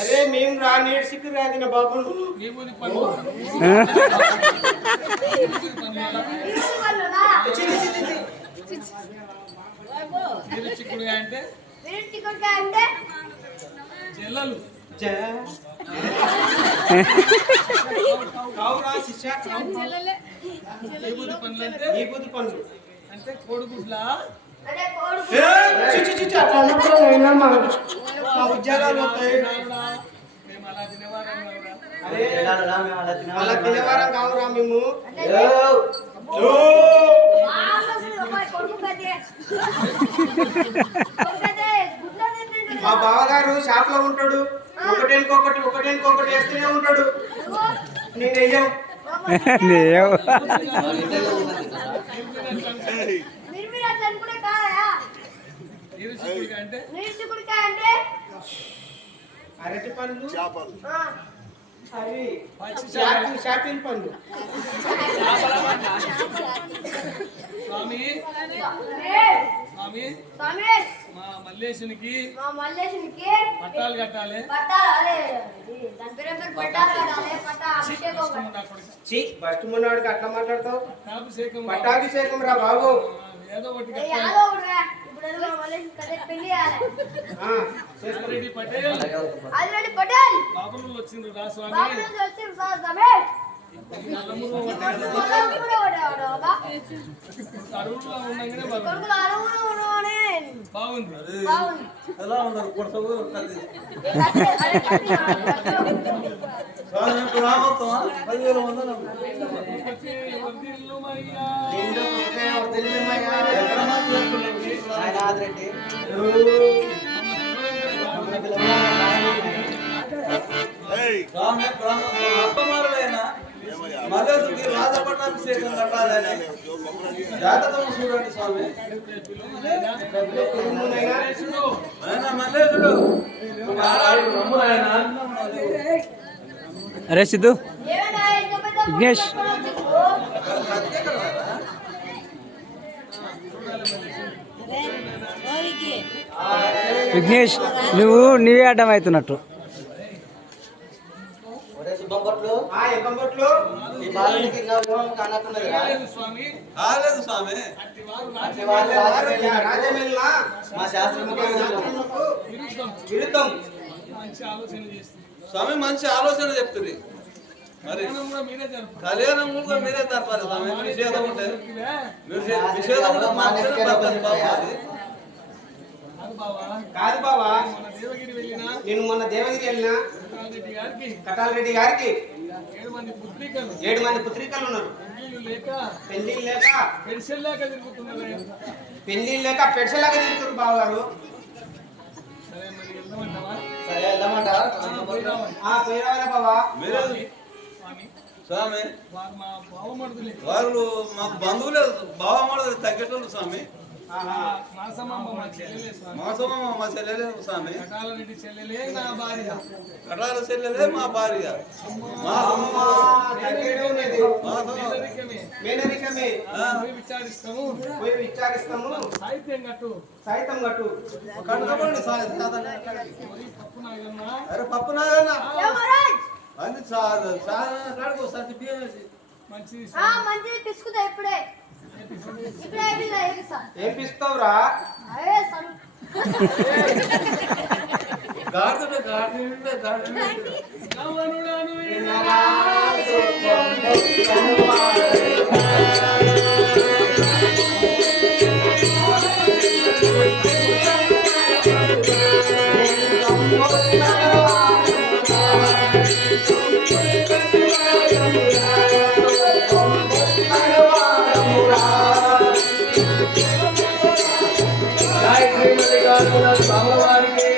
अरे మేము రా నేర్సికి రాదిన బాబు అంటే కోడిగుడ్లా ఉద్యోగాలు వస్తాయి అలా తినేవారం కావురా మేము మా బావగారు షాప్ లో ఉంటాడు ఒకటేనుకొకటి వేస్తూనే ఉంటాడు నేను వెయ్యం అరటి పండ్లు షాపిల్ పండ్లు స్వామి మా మల్లేశునికి పట్టాలు కట్టాలి బస్ట్ మొన్నవాడికి అట్లా మాట్లాడతావు పట్టాభిషేకం రా బాబు ఏదో ఒకటి బాబులు వచ్చిండ్రు రా స్వామి బాగుంది ఎలా ఉన్నారు కొడతావు మల్లేశుడికి రాజపట్టాభిషేకం కట్టాలని జాతకం చూడండి స్వామి. మల్లేశుడు అరే సిద్ధు విఘ్నేష్ విఘ్నేష్ నువ్వే అడ్డం అవుతున్నట్టు స్వామి మంచి ఆలోచన చెప్తుంది. మరి కళ్యాణం కూడా మీరే తరపాలి స్వామి. నిషేధం ఉంటే నిషేధం కాదు బావా నేను మొన్న దేవగిరి వెళ్ళినా కటాల్ రెడ్డి గారికి 7 మంది పుత్రికలు ఉన్నారు. పెళ్లిళ్ళు లేక పెన్షన్లాగా తిరుగుతారు బావగారు. స్వామి వాళ్ళు మాకు బంధువులే బావమడులు తగ్గేటోళ్ళు స్వామి. మాసమ్మ మా చెల్లెలే స్వామి. కటాల చెల్లెలే మా భార్య. విచారిస్తాము సాయితం కట్టు కట్టుకోండి. అరే పప్పు నాగన్నా అది కాడుకో సర్ది బియ్యం వేసి మంచిది తీసుకుంటా ఇప్పుడే ఏం పిస్తావురా? స్వాముల వారికి